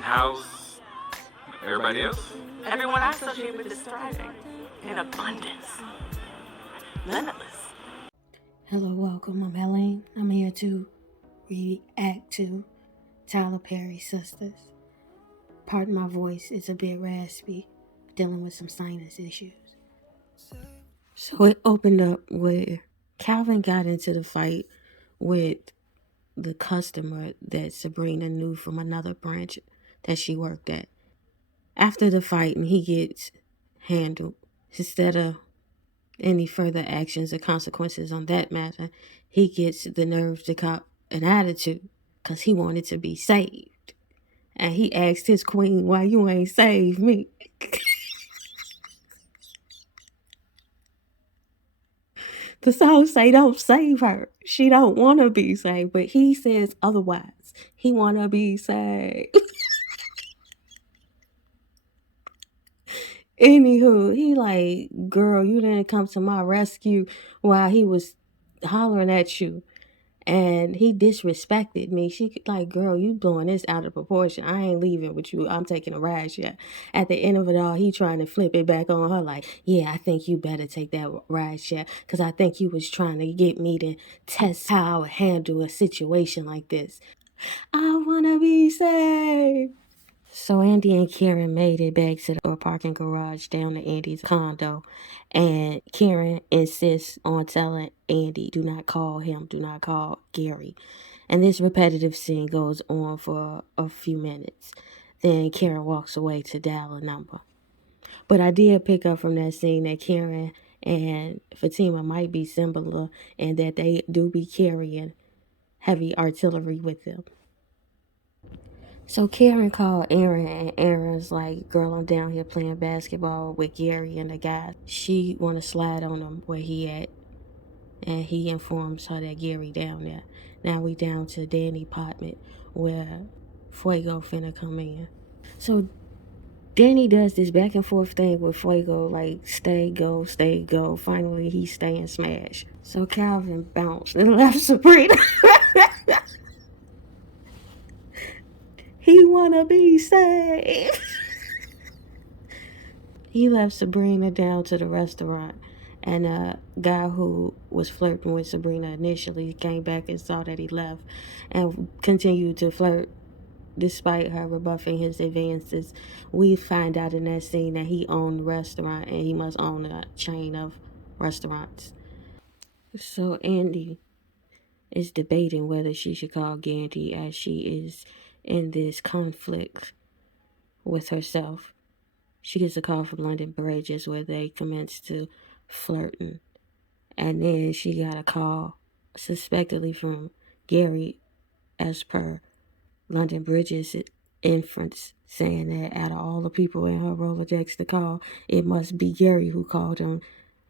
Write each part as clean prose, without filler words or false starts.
How's everybody else? Everyone I associate with is thriving in abundance, limitless. Hello, welcome. I'm Helene. I'm here to react to Tyler Perry's Sistas. Pardon my voice, it's a bit raspy, dealing with some sinus issues. So it opened up where Calvin got into the fight with the customer that Sabrina knew from another branch that she worked at. After the fight, and he gets handled, instead of any further actions or consequences on that matter, he gets the nerve to cop an attitude because he wanted to be saved. And he asked his queen, why you ain't saved me? The song say don't save her. She don't want to be saved, but he says otherwise. He want to be saved. Anywho, he like, girl, you didn't come to my rescue while he was hollering at you. And he disrespected me. She like, girl, you blowing this out of proportion. I ain't leaving with you. I'm taking a ride share. At the end of it all, he trying to flip it back on her like, yeah, I think you better take that ride share because I think you was trying to get me to test how I would handle a situation like this. I want to be saved. So Andy and Karen made it back to the parking garage down to Andy's condo, and Karen insists on telling Andy, do not call him, do not call Gary. And this repetitive scene goes on for a few minutes. Then Karen walks away to dial a number. But I did pick up from that scene that Karen and Fatima might be similar and that they do be carrying heavy artillery with them. So Karen called Aaron, and Aaron's like, girl, I'm down here playing basketball with Gary and the guy. She want to slide on him where he at. And he informs her that Gary down there. Now we down to Danny apartment where Fuego finna come in. So Danny does this back and forth thing with Fuego, like stay, go, stay, go. Finally, he stay and smash. So Calvin bounced and left Sabrina. He wanna be saved. He left Sabrina down to the restaurant, and a guy who was flirting with Sabrina initially came back and saw that he left and continued to flirt despite her rebuffing his advances. We find out in that scene that he owned a restaurant and he must own a chain of restaurants. So Andy is debating whether she should call Gandy as she is in this conflict with herself. She gets a call from London Bridges where they commence to flirting. And then she got a call suspectedly from Gary as per London Bridges' inference, saying that out of all the people in her Rolodex to call, it must be Gary who called him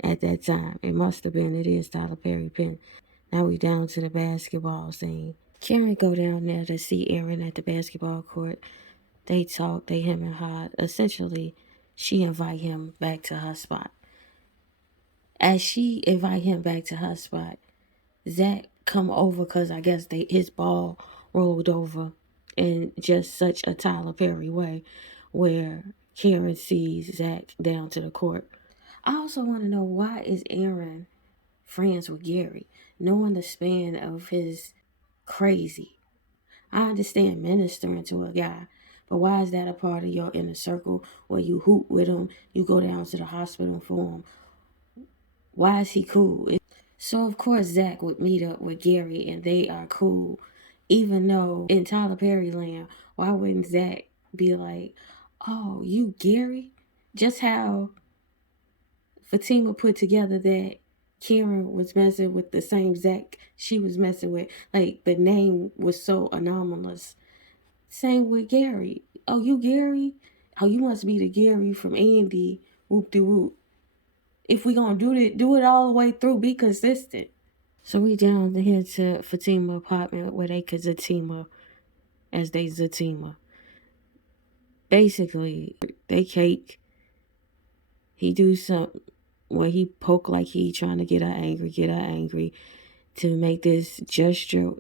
at that time. It must have been. It is Tyler Perry Penn. Now we down to the basketball scene. Karen go down there to see Aaron at the basketball court. They talk, they hem and haw. Essentially, she invite him back to her spot. As she invite him back to her spot, Zach come over because I guess his ball rolled over in just such a Tyler Perry way where Karen sees Zach down to the court. I also want to know, why is Aaron friends with Gary, knowing the span of his crazy? I understand ministering to a guy, but why is that a part of your inner circle where you hoot with him, you go down to the hospital for him? Why is he cool? So of course Zach would meet up with Gary and they are cool. Even though in Tyler Perry land, why wouldn't Zach be like, oh, you Gary? Just how Fatima put together that Karen was messing with the same Zach she was messing with. Like, the name was so anomalous. Same with Gary. Oh, you Gary? Oh, you must be the Gary from Andy. Whoop de whoop. If we gonna do it all the way through. Be consistent. So we down here to Fatima apartment where they could Zatima as they Zatima. Basically, they cake. He do something where he poke like he trying to get her angry to make this gesture.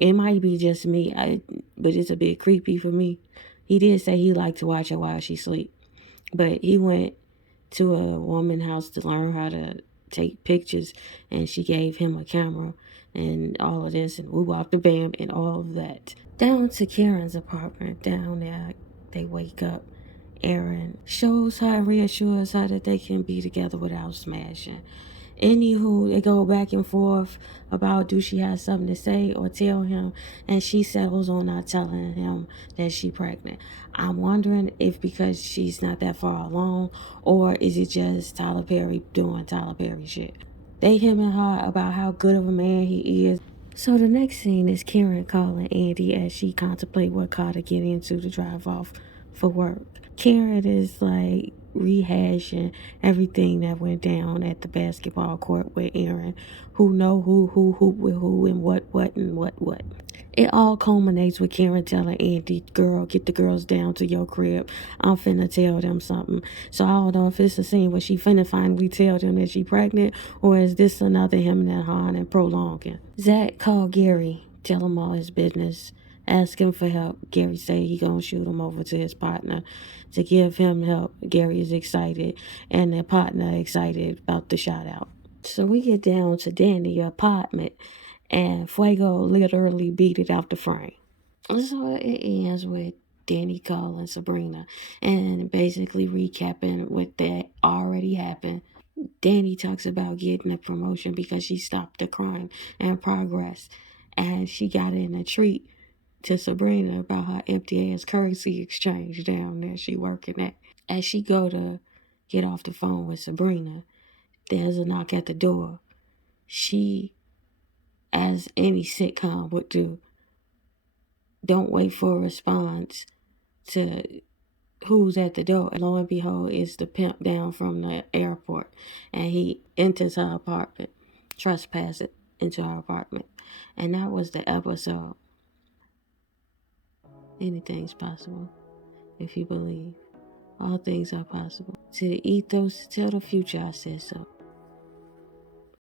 It might be just me, but it's a bit creepy for me. He did say he liked to watch her while she sleep, but he went to a woman's house to learn how to take pictures, and she gave him a camera and all of this, and woo wop the bam and all of that. Down to Karen's apartment. Down there, they wake up. Aaron shows her and reassures her that they can be together without smashing. Anywho, they go back and forth about do she have something to say or tell him, and she settles on not telling him that she's pregnant. I'm wondering if because she's not that far along, or is it just Tyler Perry doing Tyler Perry shit? They him and her about how good of a man he is. So the next scene is Karen calling Andy as she contemplate what car to get into to drive off for work. Karen is like rehashing everything that went down at the basketball court with Aaron, who know who with who and what and what. It all culminates with Karen telling Andy, girl, get the girls down to your crib. I'm finna tell them something. So I don't know if it's a scene where she finna finally tell them that she pregnant, or is this another him and Han and prolonging. Zach called Gary, tell him all his business, ask him for help. Gary say he gonna shoot him over to his partner to give him help. Gary is excited, and the partner excited about the shout out. So we get down to Danny's apartment, and Fuego literally beat it out the frame. So it ends with Danny calling Sabrina and basically recapping what that already happened. Danny talks about getting a promotion because she stopped the crime and progress, and she got in a treat to Sabrina about her empty ass currency exchange down there she working at. As she go to get off the phone with Sabrina, there's a knock at the door. She, as any sitcom would do, don't wait for a response to who's at the door. Lo and behold, it's the pimp down from the airport, and he enters her apartment, trespasses into her apartment. And that was the episode. Anything's possible if you believe. All things are possible. To the ethos, tell the future I said so.